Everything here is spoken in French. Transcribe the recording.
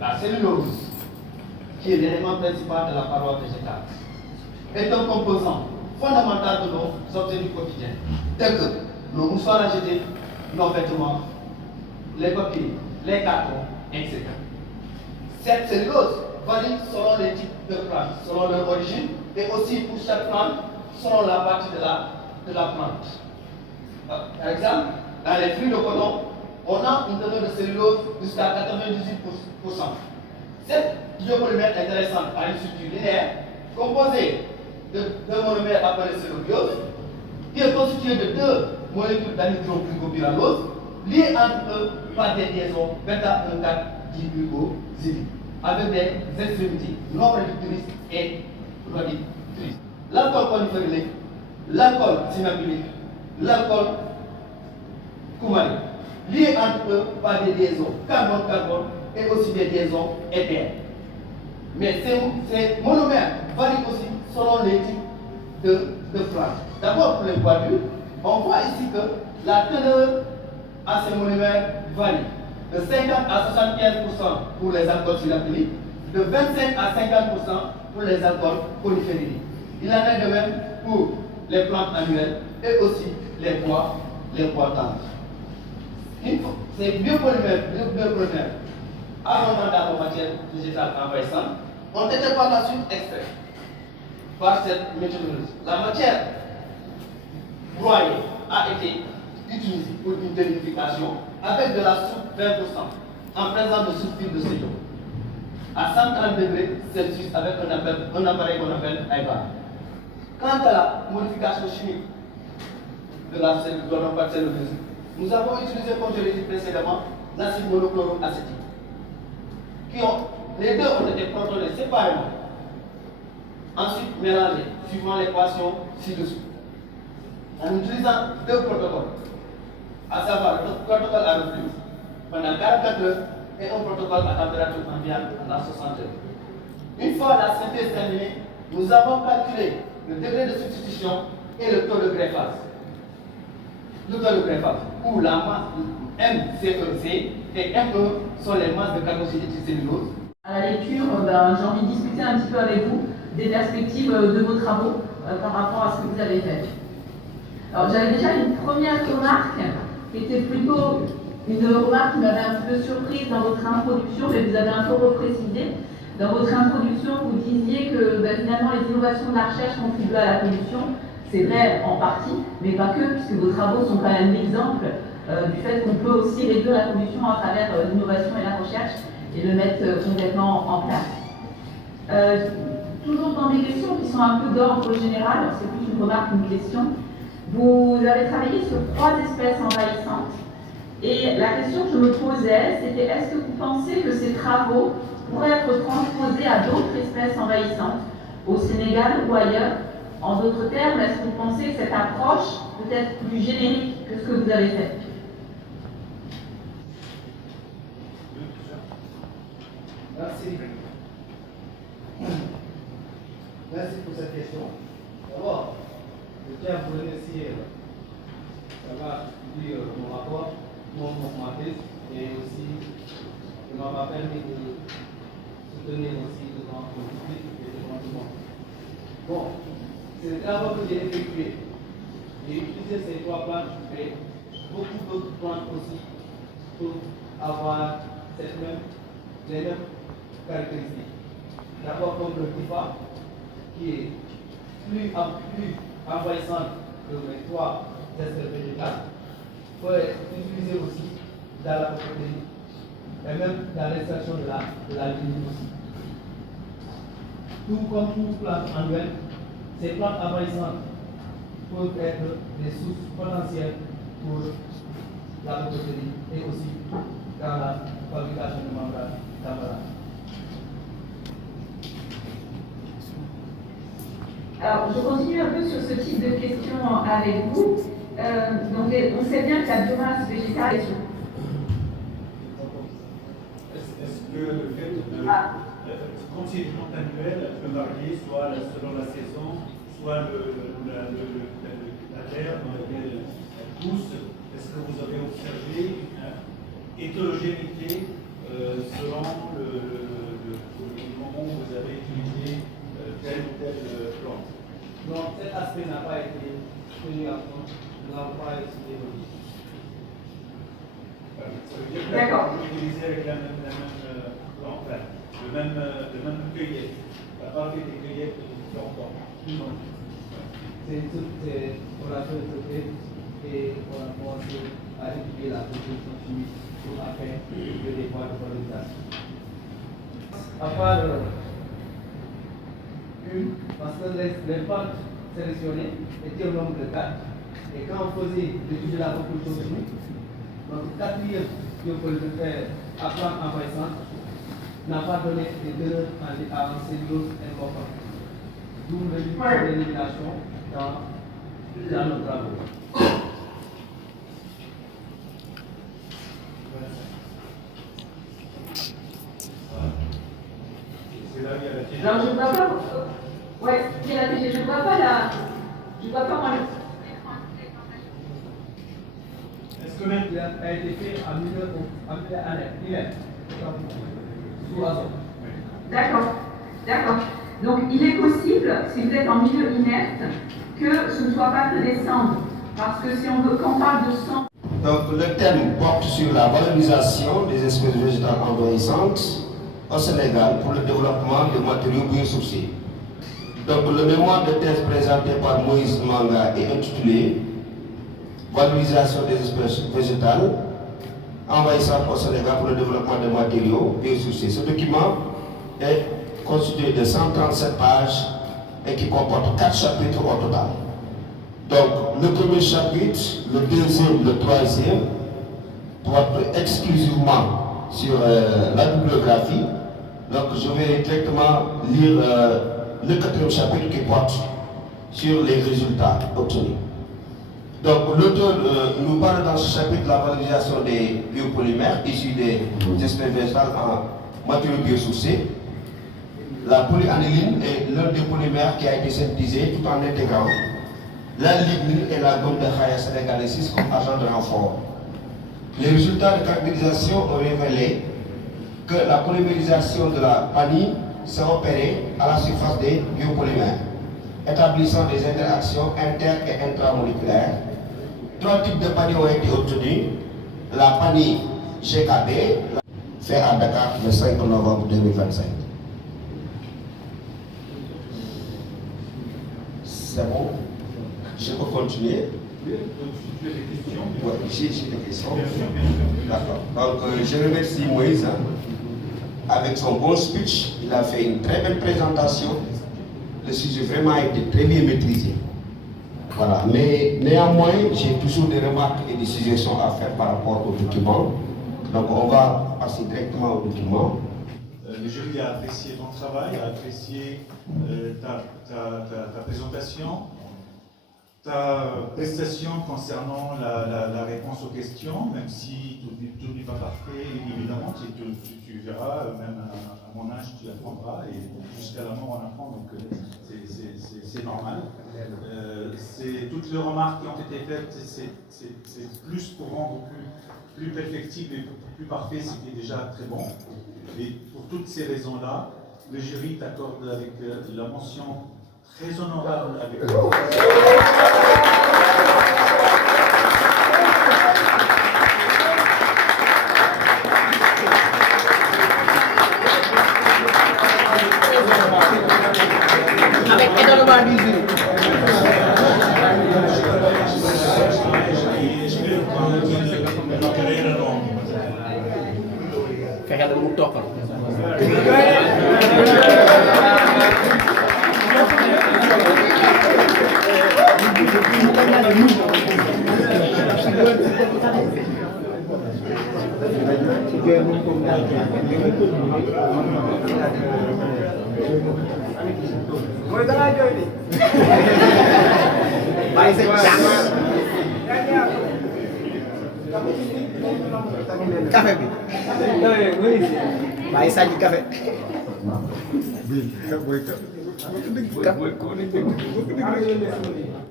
La cellulose, qui est l'élément principal de la paroi végétale, est un composant fondamental de nos objets du quotidien, tels que nos mouchoirs à jeter, nos vêtements, les papiers, les cartons, etc. Cette cellulose varie selon les types de plantes, selon leur origine, et aussi pour chaque plante, selon la partie de la plante. Par exemple, dans les fruits de coton, on a une teneur de cellulose jusqu'à 98%. Cette biopolymère intéressante a une structure linéaire composée d'un monomère appelé cellulose, qui est constitué de deux molécules d'anhydroglycopyranose liées entre eux par des liaisons bêta-1,4-diglycosides avec des extrémités non réductrices et réductrices. L'alcool polyphénoléque, l'alcool simapylique, l'alcool coumarique, liés entre eux par des liaisons carbone-carbone et aussi des liaisons éthères. Mais ces monomères varient aussi selon les types de plantes. D'abord, pour les poilus, on voit ici que la teneur à ces monomères varie de 50 à 75% pour les alcools simapyliques, de 25 à 50% pour les alcools polyphénoliques. Il en est de même pour les plantes annuelles et aussi les bois tendres. Ces biopolymères abondants en matière végétale envahissante ont été par la suite extraits par cette méthodologie. La matière broyée a été utilisée pour une terrification avec de la soupe 20% en présence de sulfure de sodium à 130 degrés Celsius avec un appareil qu'on appelle AIBA. Quant à la modification chimique de la cellulose, nous avons utilisé, comme je l'ai dit précédemment, l'acide monochloroacétique. Les deux ont été protonnés séparément, ensuite mélangés suivant l'équation ci-dessous, en utilisant deux protocoles, à savoir le protocole à reflux pendant 44 heures et un protocole à température ambiante pendant 60 heures. Une fois la synthèse terminée, nous avons calculé le degré de substitution et le taux de greffage. Le taux de greffage, où la masse MCEC et ME sont les masses de carboxylate de cellulose. À la lecture, j'ai envie de discuter un petit peu avec vous des perspectives de vos travaux par rapport à ce que vous avez fait. Alors j'avais déjà une première remarque qui était plutôt une remarque qui m'avait un petit peu surprise dans votre introduction, mais vous avez un peu reprécisé. Dans votre introduction, vous disiez que finalement les innovations de la recherche contribuent à la pollution. C'est vrai en partie, mais pas que, puisque vos travaux sont quand même l'exemple du fait qu'on peut aussi réduire la pollution à travers l'innovation et la recherche et le mettre complètement en place. Toujours dans des questions qui sont un peu d'ordre général, c'est plus une remarque qu'une question. Vous avez travaillé sur 3 espèces envahissantes et la question que je me posais, c'était est-ce que vous pensez que ces travaux pourraient être transposés à d'autres espèces envahissantes, au Sénégal ou ailleurs? En d'autres termes, est-ce que vous pensez que cette approche peut être plus générique que ce que vous avez fait? Merci. Merci pour cette question. D'abord, je tiens à vous remercier d'avoir lu mon rapport, mon thèse, et aussi ça m'a permis de soutenir aussi devant le public et devant tout le monde. Bon, c'est le travail que j'ai effectué. J'ai utilisé ces 3 plantes, mais beaucoup d'autres plantes aussi pour avoir les mêmes caractéristiques. D'abord comme le Tifa, qui est plus envahissante que les 3 espèces végétales, peut être utilisé aussi dans la protéine et même dans l'extraction de la lignine aussi. Tout comme toute plante annuelle, ces plantes envahissantes peuvent être des sources potentielles pour la protéine et aussi dans la fabrication de membranes d'emballage. Alors, je continue un peu sur ce type de questions avec vous. Donc, on sait bien que la biomasse végétale est... Est-ce que le fait de... Comme c'est une plante annuelle, elle peut varier soit selon la saison, soit la terre dans laquelle elle pousse? Est-ce que vous avez observé une hétérogénéité selon tenu à compte, nous n'avons pas étudié le risque. Ça veut dire que D'accord. vous utilisez avec le même cueillette. La part des cueillettes de différents temps. Non. C'est toute relation entreprise et on a commencé à étudier la composition chimique pour afin de départ de valorisation. À part parce que les pentes sélectionnées étaient au nombre de 4. Et quand on faisait l'étude de la composition chimique, notre quatrième biopolymère à plante envahissante n'a pas donné de teneur en cellulose importante. D'où l'élimination dans nos travaux. C'est là où il y a la TG. Alors je ne vois pas. Ouais, c'est la TG. Je ne vois pas la. Je ne vois pas moi. Est-ce que même Il a été fait en milieu hiver, sous azote. D'accord. D'accord. Donc il est possible, si vous êtes en milieu inerte, que ce ne soit pas que des cendres. Parce que si on veut, quand on parle de cendres. Donc le thème porte sur la valorisation des espèces végétales envahissantes au Sénégal pour le développement de matériaux biosourcés. Donc le mémoire de thèse présenté par Moïse Manga est intitulé Valorisation des espèces végétales envahissantes au Sénégal pour le développement de matériaux biosourcés. Ce document est constitué de 137 pages et qui comporte 4 chapitres au total. Donc, le premier chapitre, le deuxième, le troisième, portent exclusivement sur la bibliographie. Donc, je vais directement lire le quatrième chapitre qui porte sur les résultats obtenus. Donc, l'auteur nous parle dans ce chapitre de la valorisation des biopolymères issus des espèces végétales en matériaux biosourcés. La polyaniline est l'un des polymères qui a été synthétisé tout en intégrant la lignine et la gomme de Khaya sénégalaise comme agent de renfort. Les résultats de caractérisation ont révélé que la polymérisation de la vanille s'est opérée à la surface des biopolymères, établissant des interactions inter- et intramoléculaires. 3 types de vanille ont été obtenus. La vanille GKB, fait à Dakar le 5 novembre 2025. C'est bon? Je peux continuer? Oui, donc si tu as des questions. Oui, j'ai des questions. Bien sûr. D'accord. Donc, je remercie Moïse. Avec son bon speech, il a fait une très belle présentation. Le sujet vraiment a été très bien maîtrisé. Voilà. Mais néanmoins, j'ai toujours des remarques et des suggestions à faire par rapport au document. Donc, on va passer directement au document. Le jury a apprécié ton travail, a apprécié ta présentation, ta prestation concernant la réponse aux questions, même si tout n'est pas parfait, évidemment, tu verras, même à mon âge, tu apprendras, et jusqu'à la mort on apprend, donc c'est normal. Toutes les remarques qui ont été faites, c'est plus pour rendre plus perfectible et plus parfait, c'était déjà très bon. Et pour toutes ces raisons-là, le jury t'accorde avec la mention très honorable avec avec énormément d'usure. Fexe la mu toppal. Mooy da ngaa jooy de. Bàyyi sa jàng. Café bi. Bàyyi sànni café.